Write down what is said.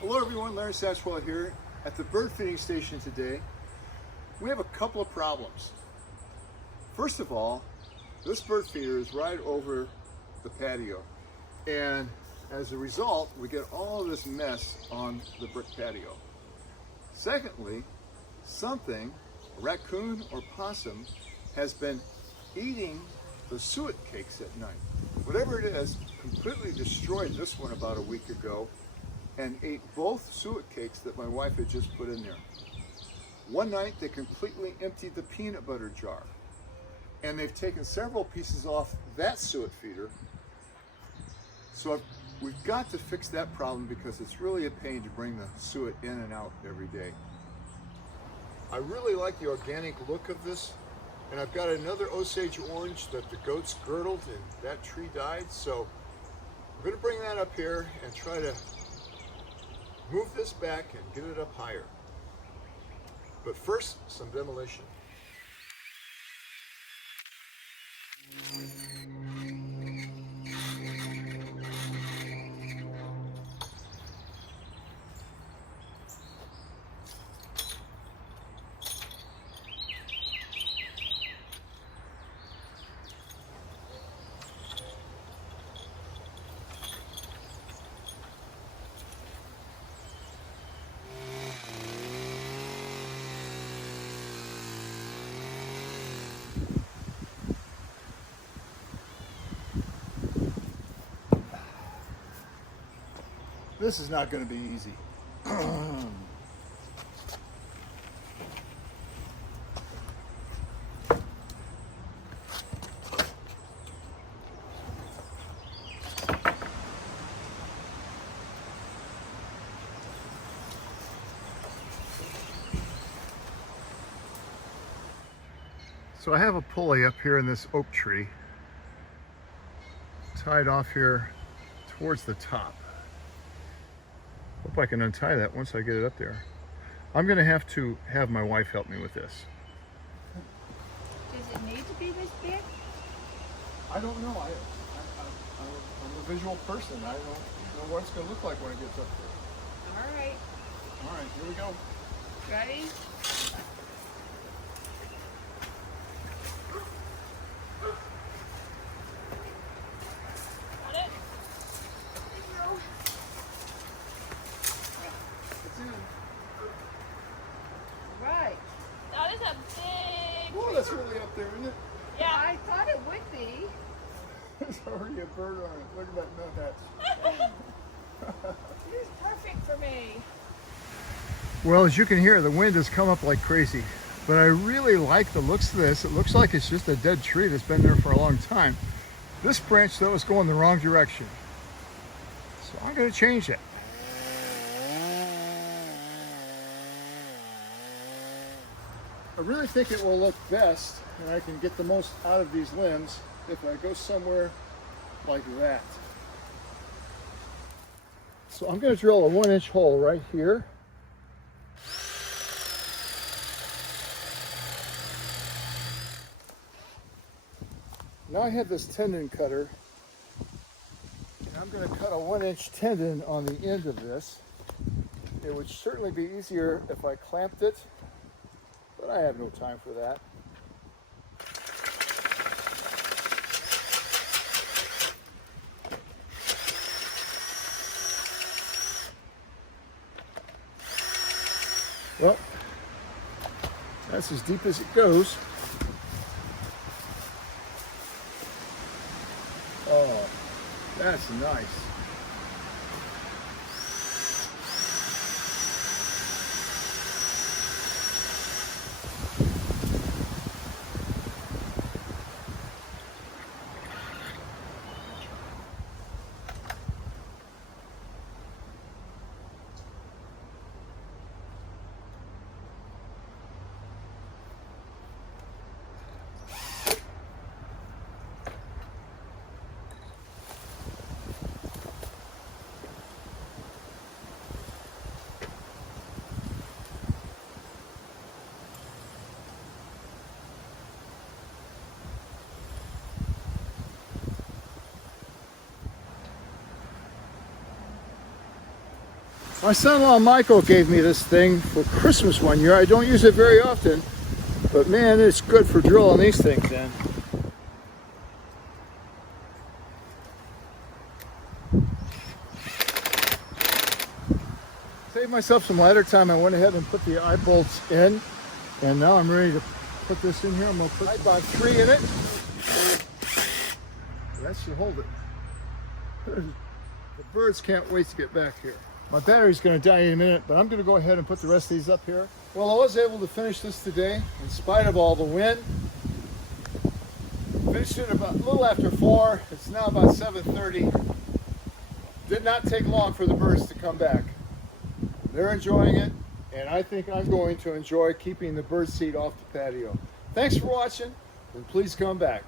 Hello everyone, Larry Satchwell here at the bird feeding station today. We have a couple of problems. First of all, this bird feeder is right over the patio, and as a result we get all this mess on the brick patio. Secondly, something, a raccoon or possum, has been eating the suet cakes at night. Whatever it is, completely destroyed this one about a week ago and ate both suet cakes that my wife had just put in there. One night they completely emptied the peanut butter jar, and they've taken several pieces off that suet feeder. So we've got to fix that problem because it's really a pain to bring the suet in and out every day. I really like the organic look of this, and I've got another Osage orange that the goats girdled and that tree died, so I'm going to bring that up here and try to move this back and get it up higher. But first, some demolition. This is not going to be easy. So I have a pulley up here in this oak tree, tied off here towards the top. Hope I can untie that once I get it up there. I'm going to have my wife help me with this. Does it need to be this big? I don't know. I'm a visual person. I don't know what it's going to look like when it gets up there. All right. All right, here we go. Ready? Got it? There you go. Right. That is a big... Whoa, that's really up there, isn't it? Yeah. I thought it would be. There's already a bird on it. Look at that nut hatch. This is perfect for me. Well, as you can hear, the wind has come up like crazy. But I really like the looks of this. It looks like it's just a dead tree that's been there for a long time. This branch, though, is going the wrong direction. So I'm going to change it. I really think it will look best, and I can get the most out of these limbs if I go somewhere like that. So I'm going to drill a 1-inch hole right here. Now I have this tendon cutter, and I'm going to cut a 1-inch tendon on the end of this. It would certainly be easier if I clamped it, but I have no time for that. Well, that's as deep as it goes. Oh, that's nice. My son-in-law Michael gave me this thing for Christmas one year. I don't use it very often, but man, it's good for drilling these things in. Save myself some ladder time. I went ahead and put the eye bolts in, and now I'm ready to put this in here. I'm going to put about 3 in it. That should hold it. The birds can't wait to get back here. My battery's going to die in a minute, but I'm going to go ahead and put the rest of these up here. Well, I was able to finish this today in spite of all the wind. Finished it about a little after 4. It's now about 7:30. Did not take long for the birds to come back. They're enjoying it, and I think I'm going to enjoy keeping the bird seed off the patio. Thanks for watching, and please come back.